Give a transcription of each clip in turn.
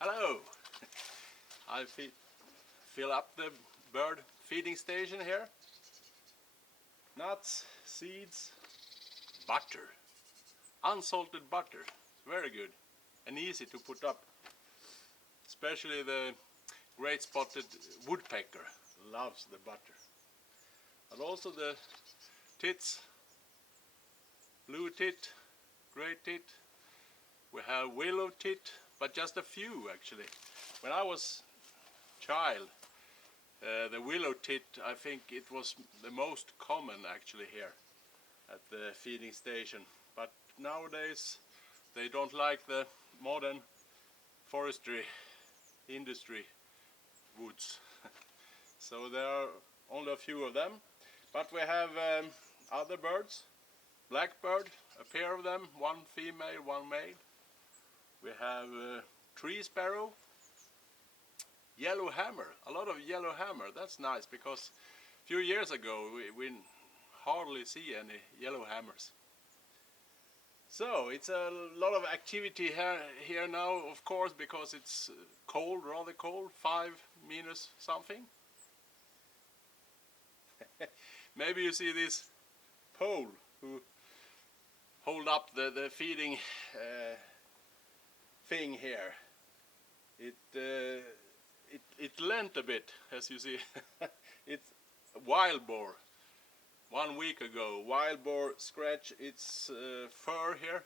Hello! I fill up the bird feeding station here. Nuts, seeds, butter. Unsalted butter. Very good and easy to put up. Especially the great spotted woodpecker loves the butter. And also the tits, blue tit, grey tit. We have willow tit, but just a few actually. When I was child, the willow tit, I think it was the most common actually here at the feeding station. But nowadays they don't like the modern forestry industry woods. So there are only a few of them. But we have other birds. Blackbird, a pair of them, one female, one male. We have tree sparrow, yellow hammer, a lot of yellow hammer. That's nice because a few years ago we hardly see any yellow hammers. So it's a lot of activity here now, of course, because it's cold, rather cold, 5 minus something. Maybe you see this pole who hold up the feeding thing here. It leant a bit, as you see. It's wild boar. 1 week ago, wild boar scratched its fur here,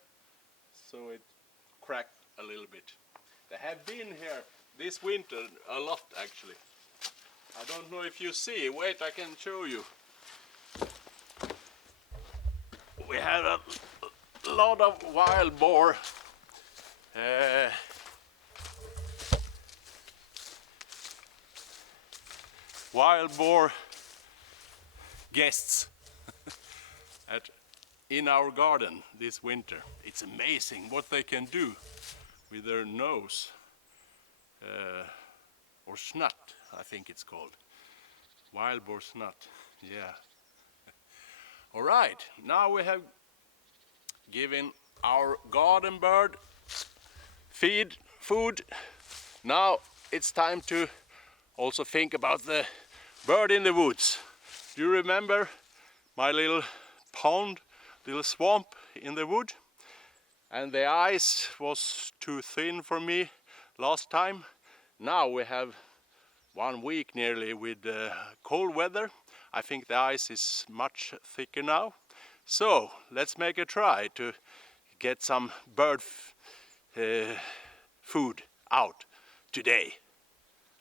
so it cracked a little bit. They have been here this winter a lot actually. I don't know if you see. Wait, I can show you. We had a lot of wild boar guests in our garden this winter. It's amazing what they can do with their nose, or snout, I think it's called. Wild boar snout, yeah. All right, now we have given our garden bird food. Now it's time to also think about the bird in the woods. Do you remember my little pond, little swamp in the wood? And the ice was too thin for me last time. Now we have 1 week nearly with cold weather. I think the ice is much thicker now. So let's make a try to get some bird food out today.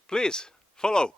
Please follow.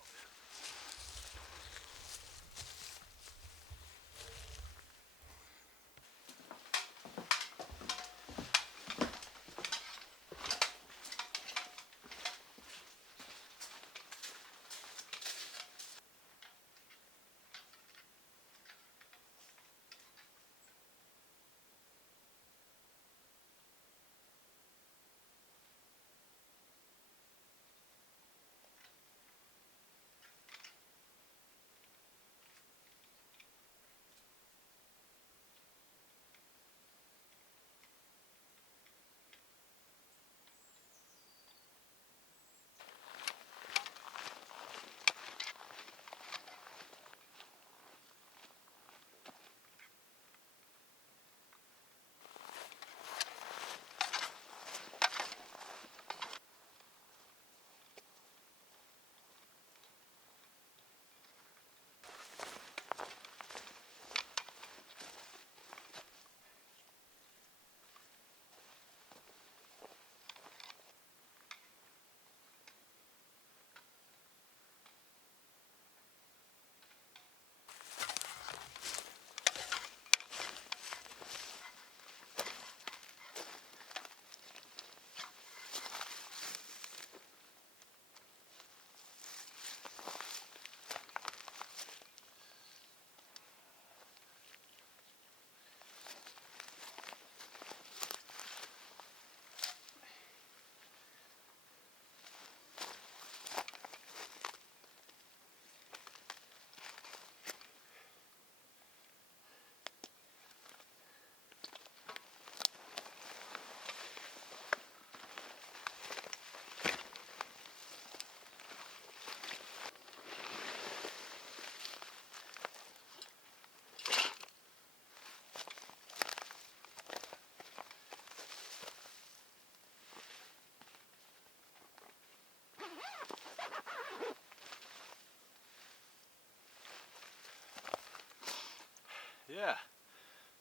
Yeah,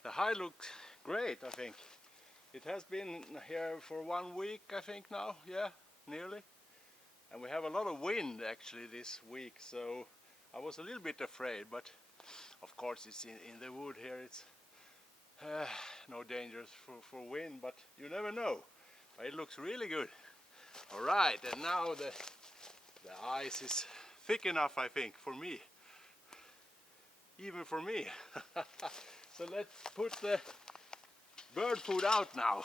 the hide looks great, I think. It has been here for 1 week, I think now, yeah, nearly. And we have a lot of wind actually this week, so I was a little bit afraid, but of course it's in the wood here, it's no dangers for wind, but you never know. But it looks really good. Alright, and now the ice is thick enough, I think, for me. Even for me. So let's put the bird food out now.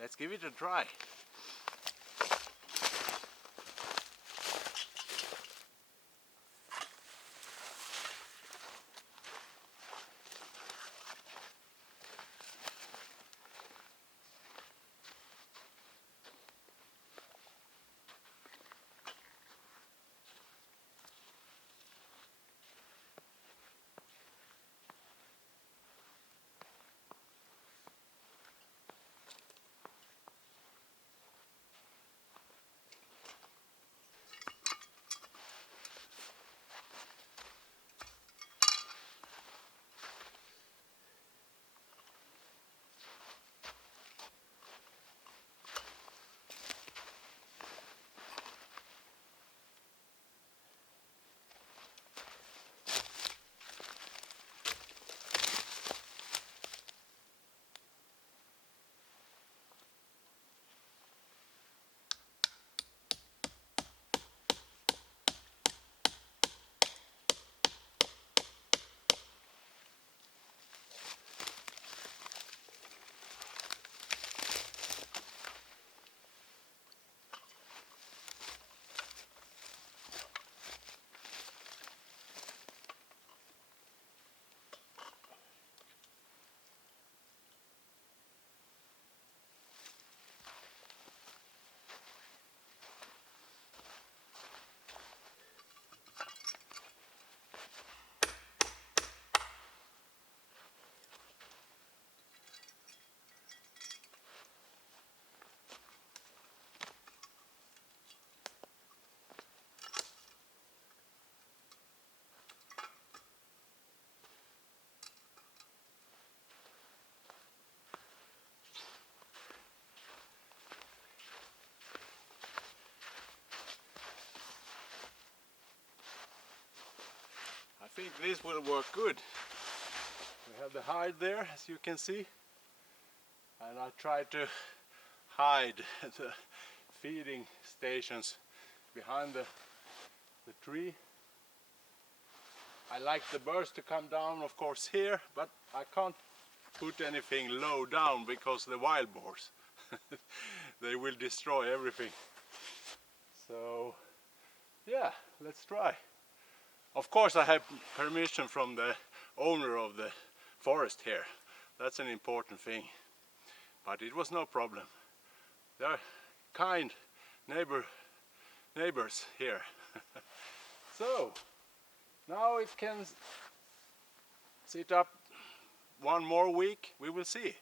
Let's give it a try. I think this will work good. We have the hide there, as you can see, and I try to hide the feeding stations behind the tree. I like the birds to come down, of course, here, but I can't put anything low down because the wild boars, they will destroy everything. So yeah, let's try. Of course I have permission from the owner of the forest here. That's an important thing. But it was no problem. There are kind neighbors here. So now it can sit up 1 more week. We will see.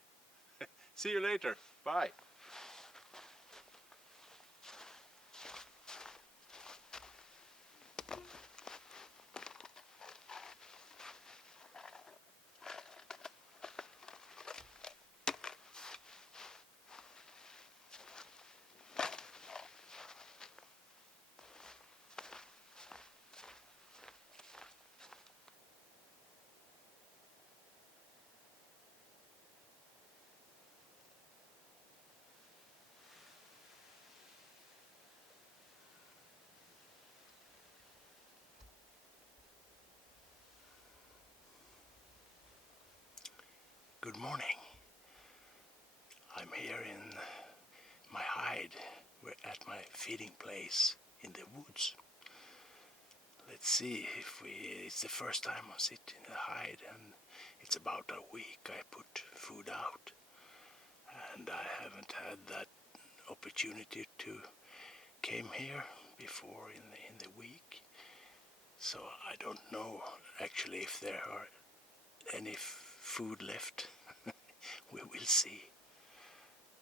See you later. Bye. Good morning. I'm here in my hide. We're at my feeding place in the woods. Let's see if it's the first time I sit in the hide, and it's about a week I put food out. And I haven't had that opportunity to came here before in the week. So I don't know actually if there are any food left. We will see.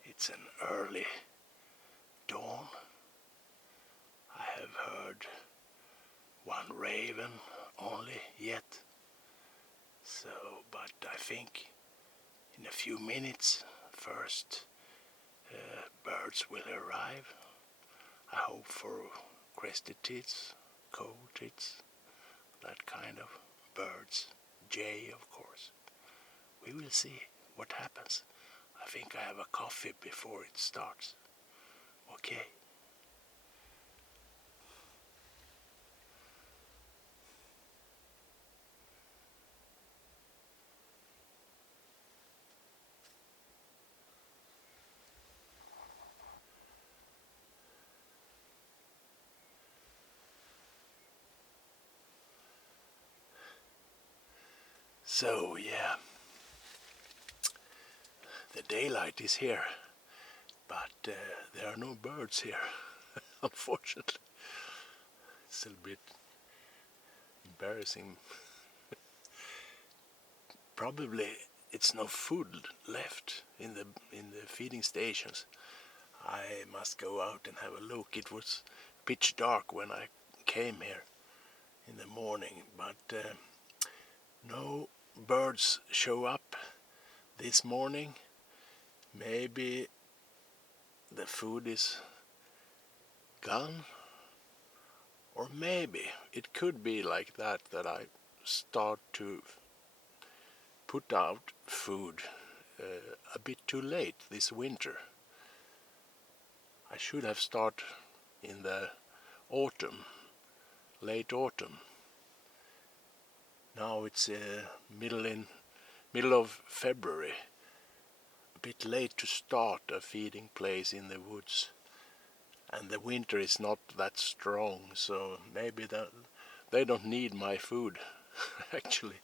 It's an early dawn. I have heard one raven only yet So, but I think in a few minutes first birds will arrive. I hope for crested tits, coal tits, that kind of birds. Jay, of course. We will see what happens. I think I have a coffee before it starts. Okay. So, yeah, the daylight is here, but there are no birds here, unfortunately. It's a bit embarrassing. Probably it's no food left in the feeding stations. I must go out and have a look. It was pitch dark when I came here in the morning, but no birds show up this morning. Maybe the food is gone, or maybe it could be like that I start to put out food a bit too late this winter. I should have started in the autumn, late autumn. Now it's middle of February. A bit late to start a feeding place in the woods, and the winter is not that strong, so maybe they don't need my food. Actually,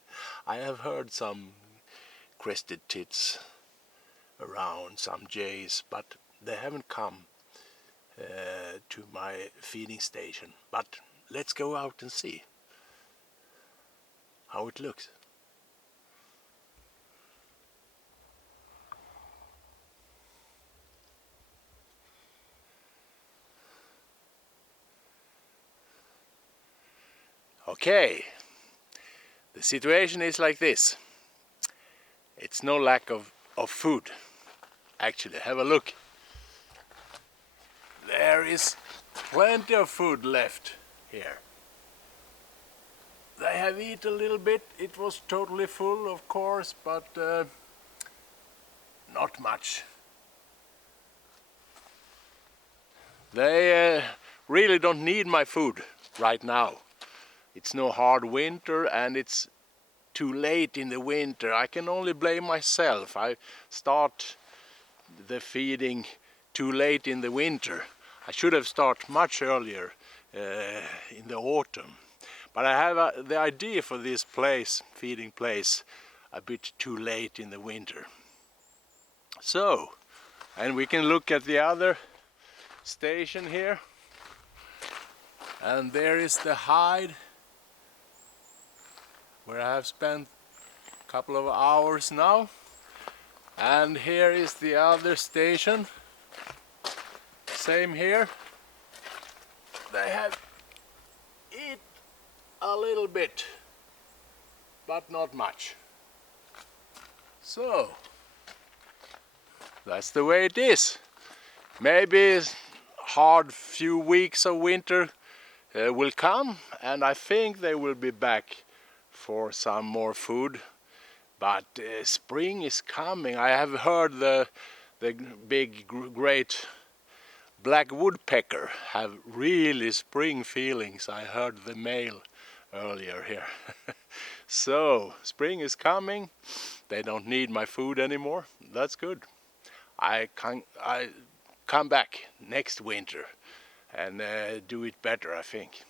I have heard some crested tits around, some jays, but they haven't come to my feeding station. But let's go out and see how it looks. Okay, the situation is like this. It's no lack of food. Actually, have a look. There is plenty of food left here. They have eaten a little bit. It was totally full, of course, but not much. They really don't need my food right now. It's no hard winter and it's too late in the winter. I can only blame myself. I start the feeding too late in the winter. I should have started much earlier in the autumn. But I have the idea for this place, feeding place, a bit too late in the winter. So, and we can look at the other station here. And there is the hide where I have spent a couple of hours now. And here is the other station. Same here. They have eaten a little bit, but not much. So, that's the way it is. Maybe a hard few weeks of winter will come, and I think they will be back for some more food. But spring is coming. I have heard the big, great black woodpecker have really spring feelings. I heard the male earlier here. So spring is coming. They don't need my food anymore. That's good. I come back next winter and do it better, I think.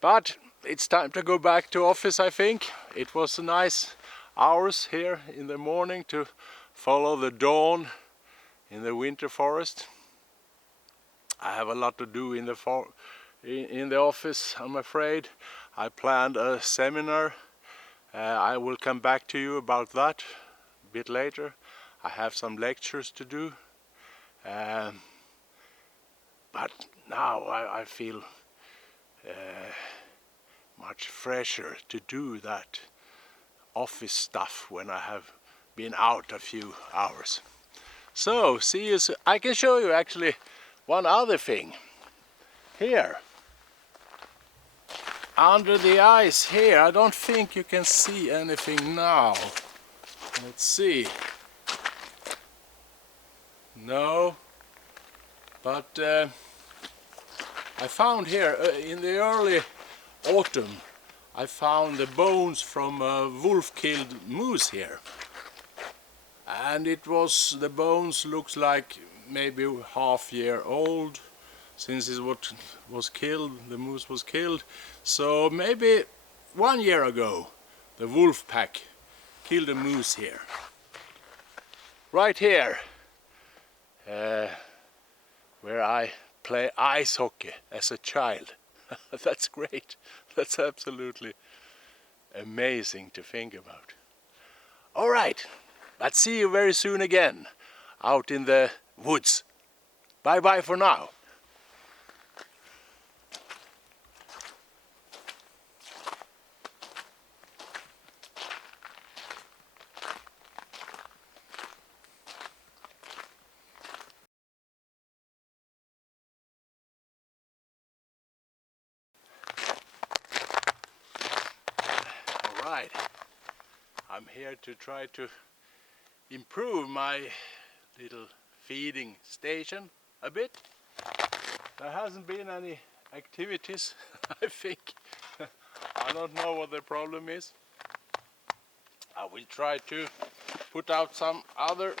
But it's time to go back to office, I think. It was a nice hours here in the morning to follow the dawn in the winter forest. I have a lot to do in the office, I'm afraid. I planned a seminar. I will come back to you about that a bit later. I have some lectures to do. But now I feel much fresher to do that office stuff when I have been out a few hours. So, see you soon. I can show you actually one other thing. Here, under the ice here, I don't think you can see anything now. Let's see. No, but I found here in the early autumn, I found the bones from a wolf-killed moose here. And it was, the bones looks like maybe half year old since it was killed, the moose was killed. So maybe 1 year ago the wolf pack killed a moose here. Right here, where I play ice hockey as a child. That's great. That's absolutely amazing to think about. All right, but see you very soon again out in the woods. Bye bye for now. All right, I'm here to try to improve my little feeding station a bit. There hasn't been any activities, I think. I don't know what the problem is. I will try to put out some other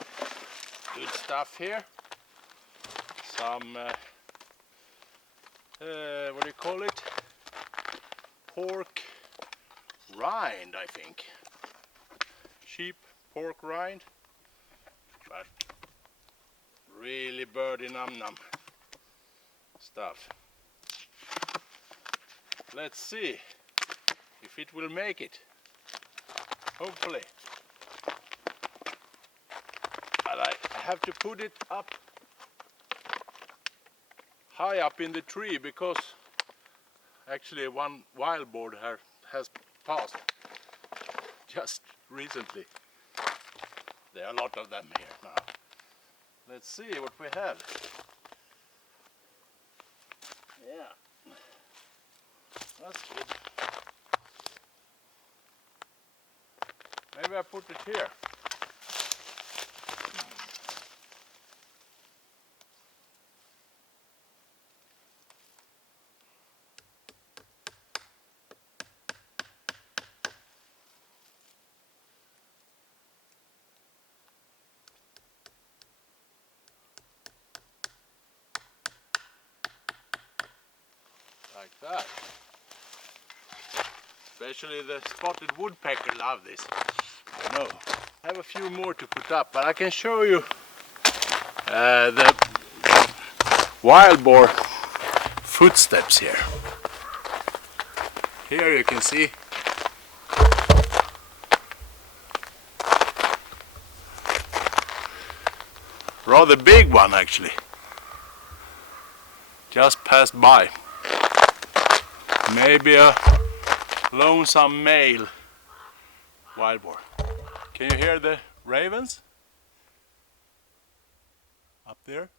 good stuff here. Some, what do you call it? Pork rind, I think. Sheep pork rind. But really birdie num-num stuff. Let's see if it will make it. Hopefully. But I have to put it up high up in the tree because actually one wild boar has passed just recently. There are a lot of them here now. Let's see what we have. Yeah, that's good. Maybe I put it here. Like that. Especially the spotted woodpecker love this. I know. I have a few more to put up, but I can show you the wild boar footsteps here. Here you can see rather big one actually. Just passed by. Maybe a lonesome male wild boar. Can you hear the ravens? Up there?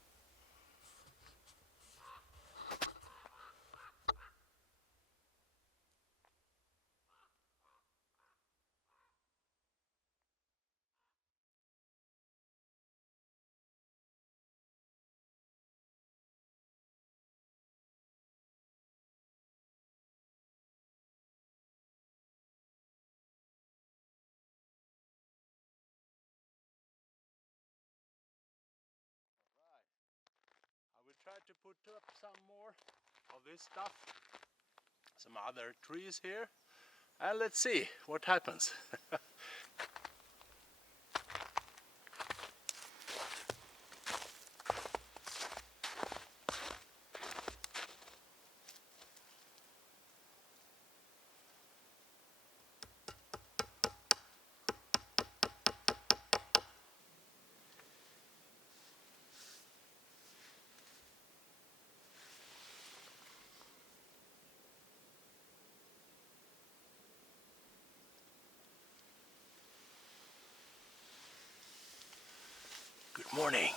I will try to put up some more of this stuff, some other trees here, and let's see what happens. Good morning.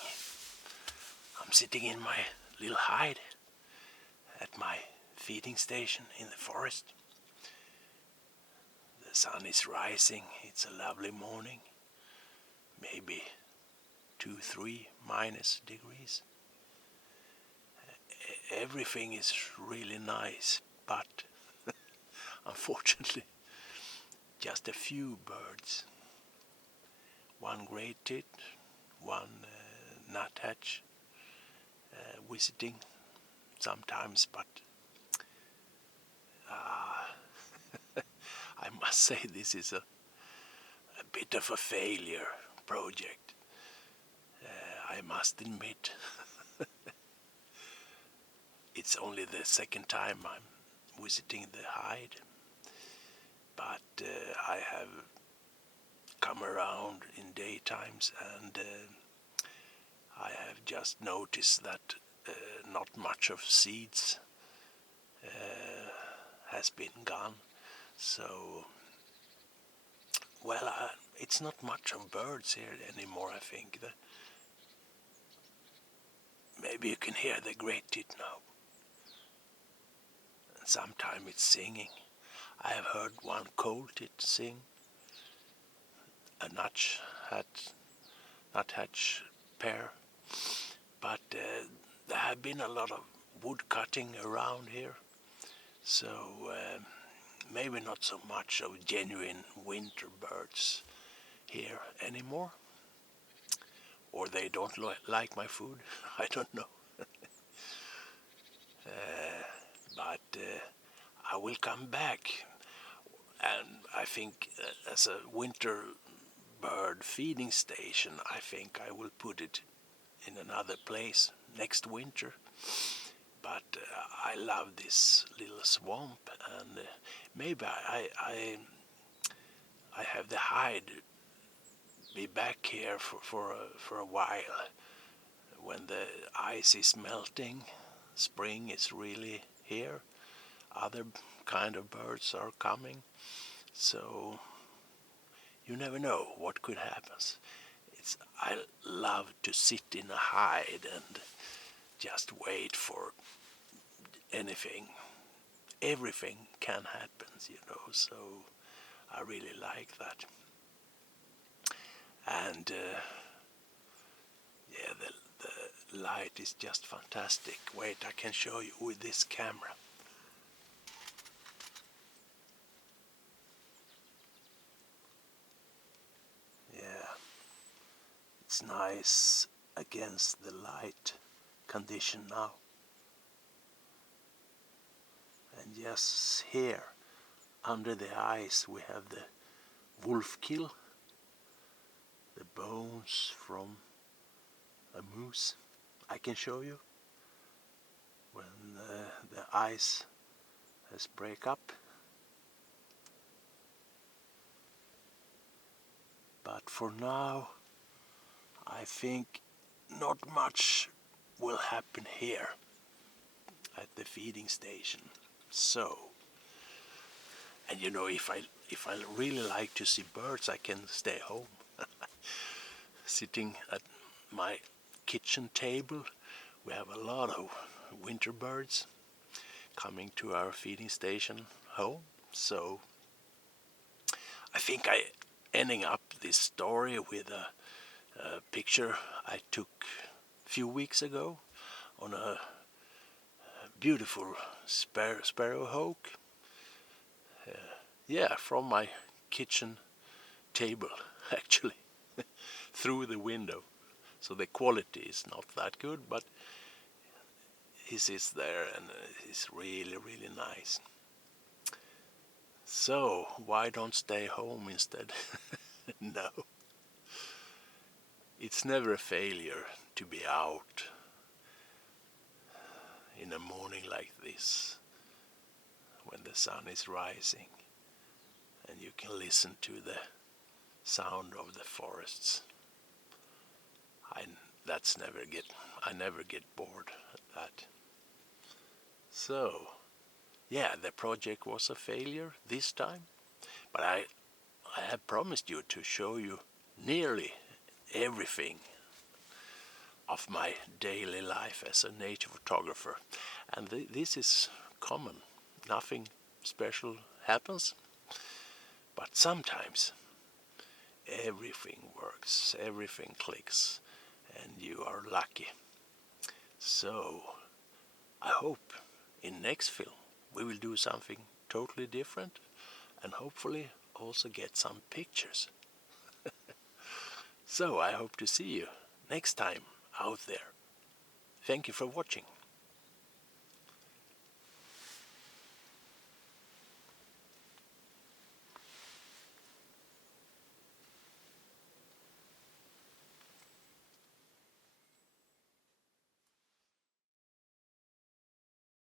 I'm sitting in my little hide at my feeding station in the forest. The sun is rising. It's a lovely morning. Maybe 2-3 minus degrees. Everything is really nice, but unfortunately just a few birds. One great tit, one nuthatch visiting sometimes, but I must say this is a bit of a failure project. I must admit. It's only the second time I'm visiting the hide, but I have come around in daytimes, and I have just noticed that not much of seeds has been gone. So, well, it's not much of birds here anymore, I think. Maybe you can hear the great tit now. And sometimes it's singing. I have heard one cold tit sing. A nuthatch pair. But there have been a lot of wood cutting around here. So maybe not so much of genuine winter birds here anymore. Or they don't like my food. I don't know. But I will come back. And I think as a winter bird feeding station, I think I will put it in another place next winter. But I love this little swamp, and maybe I have the hide be back here for a while when the ice is melting. Spring is really here. Other kind of birds are coming, so you never know what could happen. I love to sit in a hide and just wait for anything. Everything can happen, so I really like that. And yeah, the light is just fantastic. Wait, I can show you with this camera. Yeah, it's nice against the light condition now. And just here, under the ice, we have the wolf kill, the bones from a moose. I can show you when the ice has break up. But for now, I think not much will happen here at the feeding station. So, and if I really like to see birds, I can stay home. Sitting at my kitchen table, we have a lot of winter birds coming to our feeding station home. So I think I ending up this story with a picture I took a few weeks ago on a beautiful sparrowhawk. Yeah, from my kitchen table, actually, through the window. So the quality is not that good, but he sits there and it's really, really nice. So, why don't stay home instead? No. It's never a failure to be out in a morning like this, when the sun is rising and you can listen to the sound of the forests. I never get bored at that. So, yeah, the project was a failure this time, but I have promised you to show you nearly everything of my daily life as a nature photographer. And this is common. Nothing special happens. But sometimes everything works, everything clicks, and you are lucky. So I hope in next film we will do something totally different and hopefully also get some pictures. So I hope to see you next time out there. Thank you for watching.